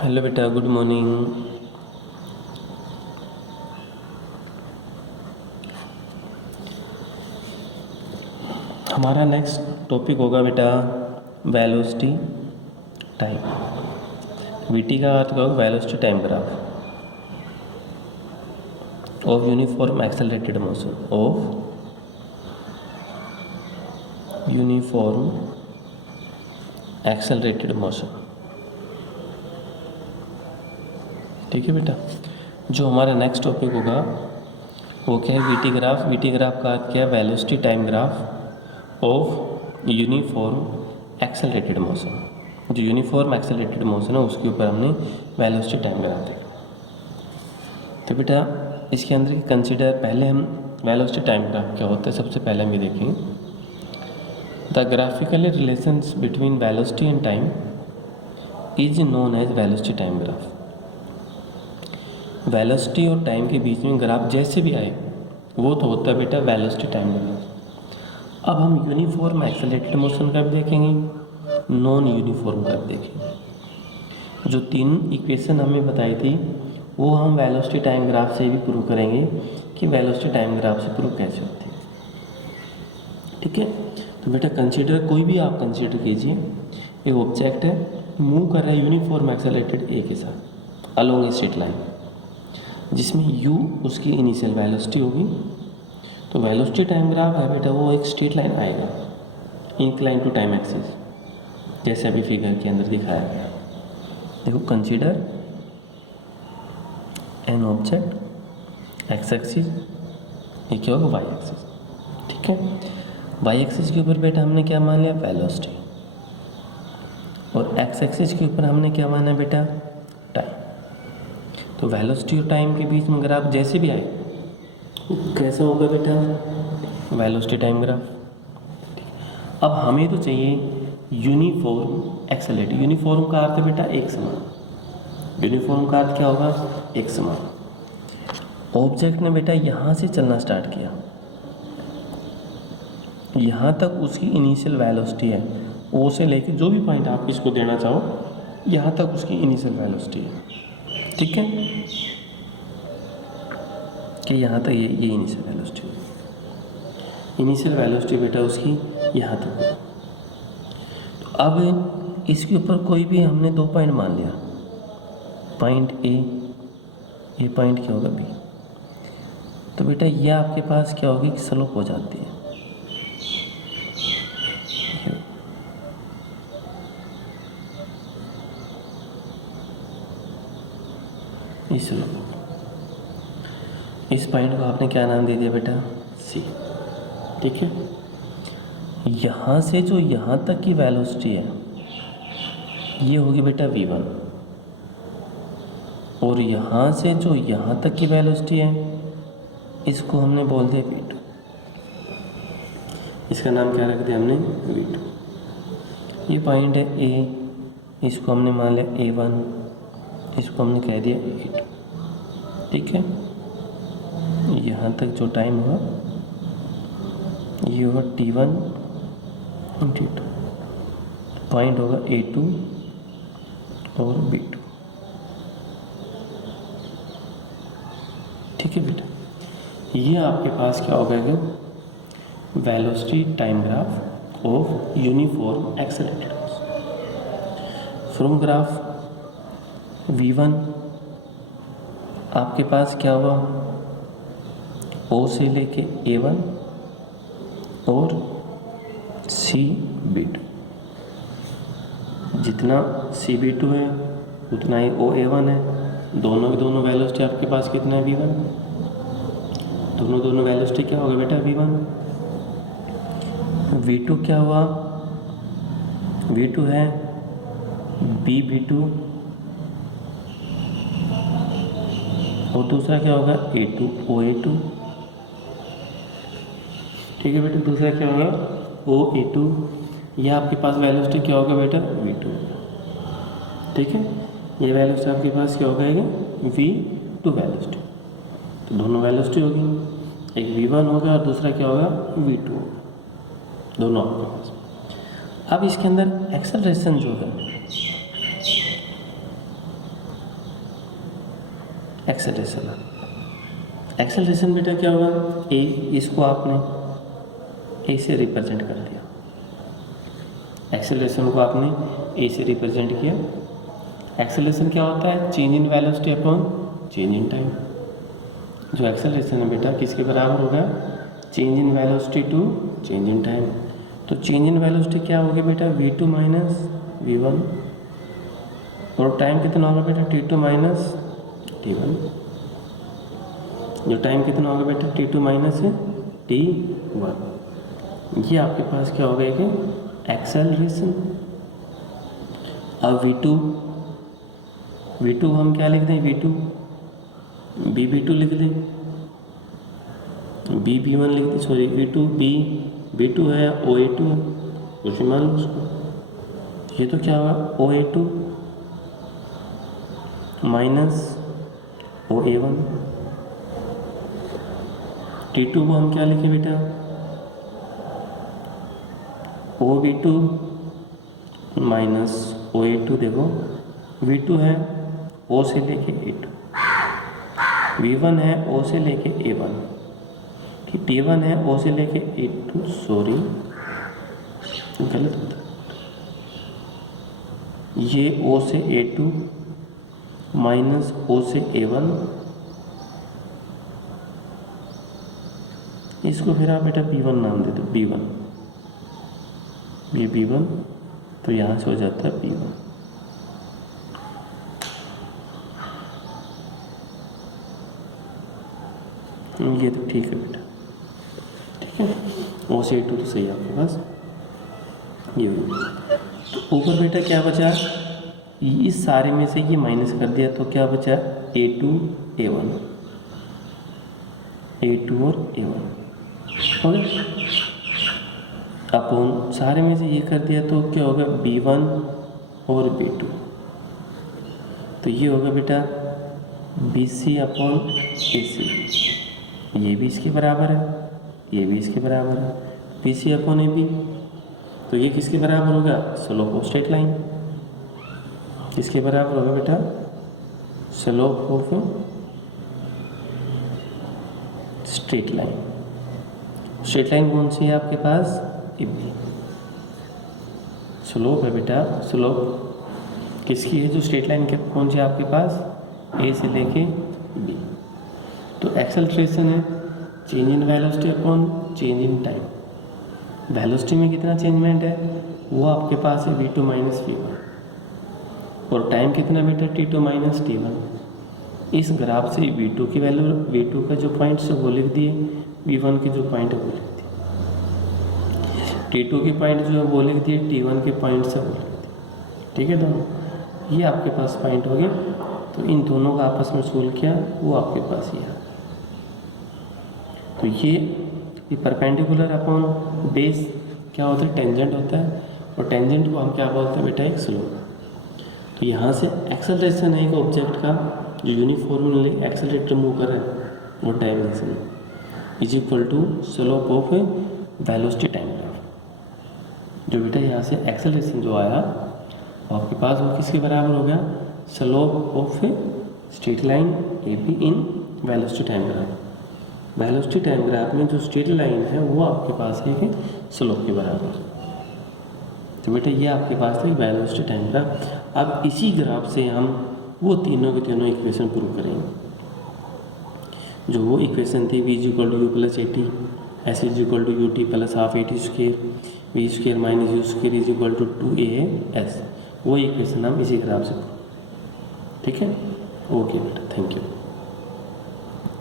Hello बेटा, good morning. हमारा next topic होगा बेटा वेलोसिटी टाइम। वीटी का अर्थ होगा velocity time graph of uniform accelerated motion accelerated motion. ठीक है बेटा, जो हमारा नेक्स्ट टॉपिक होगा वो क्या है, वीटी ग्राफ। वीटी ग्राफ का अर्थ क्या है, velocity time graph of uniform accelerated motion. जो यूनिफॉर्म एक्सेलरेटेड मोशन है उसके ऊपर हमने वेलोसिटी टाइम ग्राफ देखा। तो बेटा इसके अंदर की कंसिडर, पहले हम वेलोसिटी टाइम ग्राफ क्या होता है सबसे पहले हम ये देखें। The graphically relations between velocity and time is known as velocity time graph. Velocity और टाइम के बीच में ग्राफ जैसे भी आए वो तो होता है बेटा वेलोसिटी टाइम ग्राफ। अब हम यूनिफॉर्म एक्सेलरेटेड मोशन का भी देखेंगे, नॉन यूनिफॉर्म का भी देखेंगे। जो तीन इक्वेशन हमें बताई थी वो हम वेलोसिटी टाइम ग्राफ से भी प्रूव करेंगे कि वेलोसिटी टाइम ग्राफ से प्रूव कैसे होती है। ठीक है, तो बेटा कंसीडर, कोई भी आप कंसीडर कीजिए, एक ऑब्जेक्ट है मूव कर रहा है यूनिफॉर्म एक्सेलरेटेड ए के साथ अलोंग ए स्ट्रेट लाइन, जिसमें u उसकी इनिशियल वेलोसिटी होगी। तो वेलोसिटी टाइम ग्राफ है बेटा वो एक स्ट्रेट लाइन आएगा इंक्लाइन टू टाइम एक्सिस, जैसे अभी फिगर के अंदर दिखाया गया। देखो, consider an object x axis, ये क्या होगा वाई एक्सिस। ठीक है, वाई एक्सिस के ऊपर बेटा हमने क्या मान लिया, वेलोसिटी, और एक्स एक्सिस के ऊपर हमने क्या माना बेटा, टाइम। तो वेलोसिटी और टाइम के बीच में ग्राफ जैसे भी आए कैसा होगा बेटा, वेलोसिटी टाइम ग्राफ। अब हमें तो चाहिए यूनिफॉर्म एक्सेलरेटेड। यूनिफॉर्म का अर्थ है बेटा एक समान। यूनिफॉर्म का अर्थ क्या होगा, एक समान। ऑब्जेक्ट ने बेटा यहाँ से चलना स्टार्ट किया, यहाँ तक उसकी इनिशियल वेलोसिटी है, ओ से लेके जो भी पॉइंट आप इसको देना चाहो यहाँ तक उसकी इनिशियल वेलोसिटी है। ठीक है, कि यहाँ तक ये इनिशियल वेलोसिटी, इनिशियल वेलोसिटी बेटा उसकी यहाँ तक है। तो अब इसके ऊपर कोई भी हमने दो पॉइंट मान लिया, पॉइंट ए, ये पॉइंट क्या होगा बी। तो बेटा ये आपके पास क्या होगी कि स्लोप हो जाती है। इस स्लोप, इस पॉइंट को आपने क्या नाम दे दिया बेटा, सी। ठीक है, यहाँ से जो यहाँ तक की वेलोसिटी है ये होगी बेटा v1, और यहाँ से जो यहाँ तक की वेलोसिटी है इसको हमने बोल दिया v2। इसका नाम क्या रख दिया हमने, v2। ये पॉइंट है a, इसको हमने मान लिया a1, इसको हमने कह दिया a2। ठीक है, यहाँ तक जो टाइम होगा ये होगा t1 t2, पॉइंट होगा a2 और b2। ठीक है बेटा, ये आपके पास क्या होगा कि velocity time graph of uniform accelerated from graph v1 आपके पास क्या हुआ, O से लेके A1 और CB2, जितना CB2 है उतना ही OA1 है। दोनों वेलोसिटी आपके पास कितना है, V1। दोनों वेलोसिटी क्या होगा बेटा, V1। V2 क्या हुआ, V2 है BB2, और दूसरा क्या होगा A2 OA2। ठीक है बेटा, दूसरा क्या होगा OA2। यह आपके पास वेलोसिटी क्या होगा बेटा, V2। ठीक है, ये वेलोसिटी आपके पास क्या होगा, V2 वेलोसिटी। तो दोनों वेलोसिटी होगी, एक V1 होगा और दूसरा क्या होगा, V2 होगा, दोनों आपके पास। अब इसके अंदर एक्सेलरेशन जो है एक्सेलरेशन। एक्सेलरेशन बेटा क्या होगा, ए, इसको आपने ए से रिप्रेजेंट कर दिया, एक्सेलरेशन को आपने ए से रिप्रेजेंट किया। एक्सेलरेशन क्या होता है, change in velocity upon change in time. जो एक्सेलरेशन है बेटा किसके बराबर होगा, change in velocity to change in time. तो चेंज इन वेलोसिटी क्या होगी बेटा, v2 माइनस v1, और टाइम कितना होगा बेटा t2 माइनस t1। जो टाइम कितना होगा बेटा t2 माइनस t1। ये आपके पास क्या हो गया कि एक्सेलरेशन। अब v2 हम क्या लिख दें, v2 v2 लिख दें, v1 लिख दें, सॉरी v2 है, OA2 है, कुछ मान लो उसको। ये तो क्या हुआ, OA2 माइनस OA1। T2 को हम क्या लिखें बेटा, OB2 माइनस OA2। देखो V2 है O से लेके A2, V1 है O से लेके A1, कि T1 है O से लेके A2, सॉरी गलत होता, ये O से A2 माइनस O से A1, इसको फिर आप बेटा B1 नाम दे दो, B1, ये B1, तो यहाँ से हो जाता है B1। ये तो ठीक है बेटा, ठीक है, O से A2 तो सही है आपके पास, ये तो ऊपर बेटा क्या बचा, इस सारे में से ये माइनस कर दिया तो क्या बचा, A2 A1, A2 और A1 हो गया। अपन सारे में से ये कर दिया तो क्या होगा, B1 और B2, तो ये होगा बेटा BC अपॉन AC। ये भी इसके बराबर है, ये भी इसके बराबर है, BC अपॉन AB। तो ये किसके बराबर होगा, स्लोप ऑफ स्ट्रेट लाइन। किसके बराबर होगा बेटा, slope of straight line. Straight line कौन सी है आपके पास, AB। स्लोप है बेटा, स्लोप किसकी है, जो स्ट्रेट लाइन कौन सी है आपके पास, A से लेके B। तो एक्सेलरेशन है change in velocity upon change in time. Velocity में कितना चेंजमेंट है, वो आपके पास है v2 माइनस v1, और टाइम कितना बेटा t2 माइनस t1। इस ग्राफ से v2 की वैल्यू, v2 का जो पॉइंट है वो लिख दिए, v1 के जो पॉइंट है वो लिख दिए, t2 के पॉइंट जो है वो लिख दिए, t1 के पॉइंट से वो लिख दिए, ठीक है दोनों। ये आपके पास पॉइंट हो गए, तो इन दोनों का आपस में सोल्व किया, वो आपके पास ये है। तो ये परपेंडिकुलर अपॉन बेस क्या होता है, टेंजेंट होता है, और टेंजेंट को हम क्या बोलते हैं बेटा, एक स्लोप। तो यहाँ से एक्सेलरेशन है एक ऑब्जेक्ट का जो यूनिफॉर्मली एक्सेलरेट मूव कर रहा है, और dimension is equal to slope of velocity time graph. जो बेटा यहाँ से एक्सेलरेशन जो आया आपके पास वो किसके बराबर हो गया, slope of straight line AB in velocity time graph. Velocity time graph में जो स्ट्रेट लाइन है वो आपके पास है कि स्लोप के बराबर। तो बेटा ये आपके पास था वेलोसिटी टाइम ग्राफ। अब इसी ग्राफ से हम वो तीनों के तीनों इक्वेशन प्रूव करेंगे। जो वो इक्वेशन थी v equal to u plus AT, S is equal to UT plus half AT square, v square minus U square is equal to 2AS, वो इक्वेशन हम इसी ग्राफ से, ठीक है। ओके बेटा, थैंक यू।